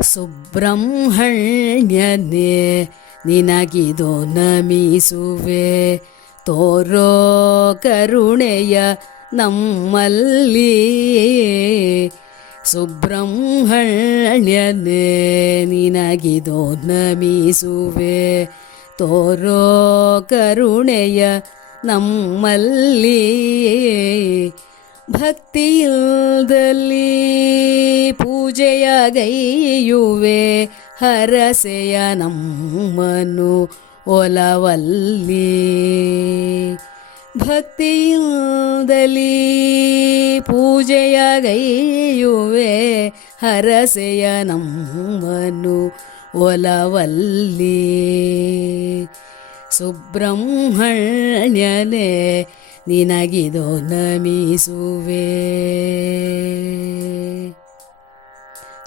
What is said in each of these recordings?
ಸುಬ್ರಹ್ಮಣ್ಯನೇ ನಿನಗಿದು ನಮಿಸುವೆ. ತೋರೋ ಕರುಣೆಯ ನಮ್ಮಲ್ಲಿ. ಸುಬ್ರಹ್ಮಣ್ಯನೇ ನಿನಗಿದು ನಮಿಸುವೆ. ತೋರೋ ಕರುಣೆಯ ನಮ್ಮಲ್ಲಿ. ಭಕ್ತಿಯಿಲ್ದಲ್ಲಿ ಪೂಜೆಯ ಗೈಯುವೆ ಹರಸೆಯ ನಮ್ಮನು ಒಲವಲ್ಲಿ. ಭಕ್ತಿಯಲ್ಲಿ ಪೂಜೆಯ ಗೈಯುವೆ ಹರಸೆಯ ನಮ್ಮನು ಒಲವಲ್ಲಿ. ಸುಬ್ರಹ್ಮಣ್ಯನೇ ನಿನಗಿದು ನಮಿಸುವೆ.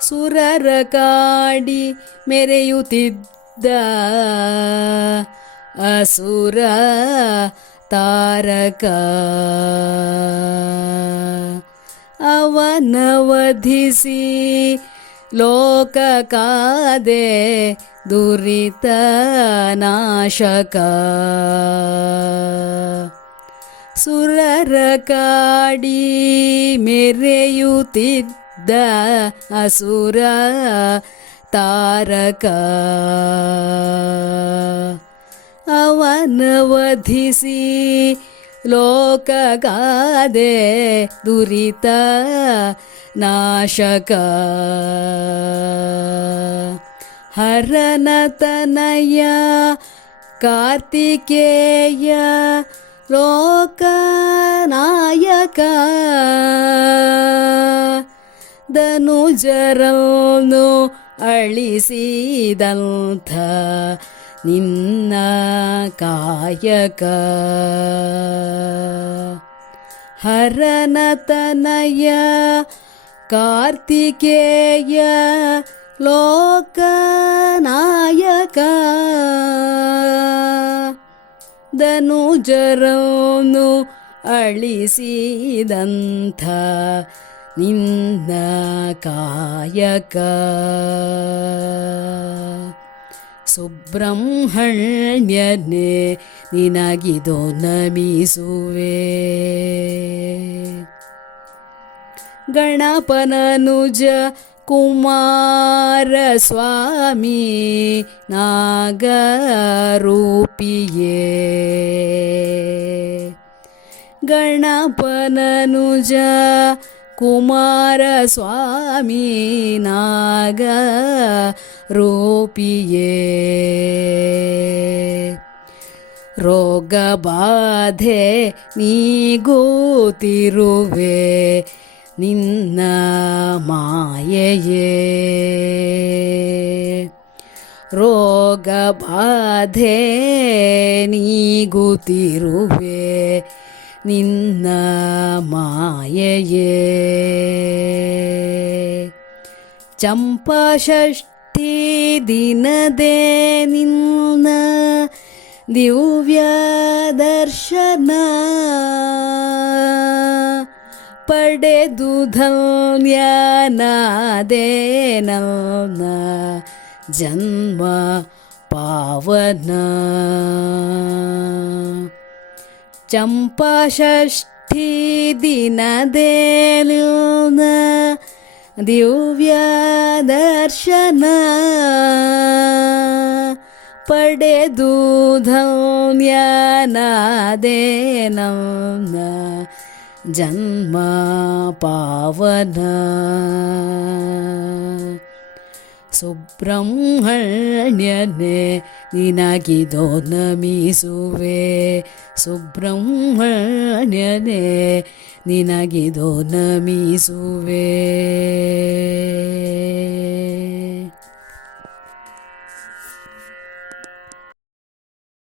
ಸುರರ ಕಾಡಿ ಮೆರೆಯುತ್ತಿದ್ದ ಅಸುರ ತಾರಕ. ಅವನವಧಿಸಿ ಲೋಕ ಕಾದೆ ದುರಿತ ನಾಶಕ. ಸುರರ ಕಾಡಿ ಮೆರೆಯುತ್ತಿದ್ದ ಅಸುರ ತಾರಕ. ಅವನವಧಿಸಿ ಲೋಕಗಾದೆ ದುರಿತ ನಾಶಕ. ಹರನತನಯ ಕಾರ್ತಿಕೇಯ ಲೋಕನಾಯಕ. ಧನುಜರನ್ನು ಅಳಿಸಿದಂಥ ನಿನ್ನ ಕಾಯಕ. ಹರನತನಯ ಕಾರ್ತಿಕೇಯ ಲೋಕನಾಯಕ. ಧನುಜರನು ಅಳಿಸಿದಂಥ ನಿನ್ನ ಕಾಯಕ. ಸುಬ್ರಹ್ಮಣ್ಯನೇ ನಿನಗಿದು ನಮಿಸುವೆ. ಗಣಪನನುಜ ಕುಮಾರ ಸ್ವಾಮಿ ನಾಗರೂಪಿಯೇ ಗಣಪನನುಜ ಕುಮಾರ ಸ್ವಾಮಿ ನಾಗ ರೂಪಿಯೇ ರೋಗ ಬಾಧೆ ನೀಗೂತಿರುವೆ ನಿನ್ನ ಮಾಯೆಯೇ ರೋಗ ಬಾಧೆ ನೀಗುತ್ತಿರುವೆ ನಿನ್ನ ಮಾಯೆಯೇ ಚಂಪಾಷಷ್ಠಿ ದಿನದೇ ನಿನ್ನ ದಿವ್ಯ ದರ್ಶನ ಪಡೆದು ಧನ್ಯನಾದೆ ನನ್ನ ಜನ್ಮ ಪಾವನ ಚಂಪಾಷಷ್ಠಿ ದಿನದೇ ನಿನ್ನ ದಿವ್ಯ ದರ್ಶನ ಪಡೆದು ಜನ್ಮ ಪಾವನ. ಸುಬ್ರಹ್ಮಣ್ಯನೇ ನಿನಗಿದೋ ನಮಿಸುವೆ. ಸುಬ್ರಹ್ಮಣ್ಯನೇ ನಿನಗಿದೋ ನಮಿಸುವೆ.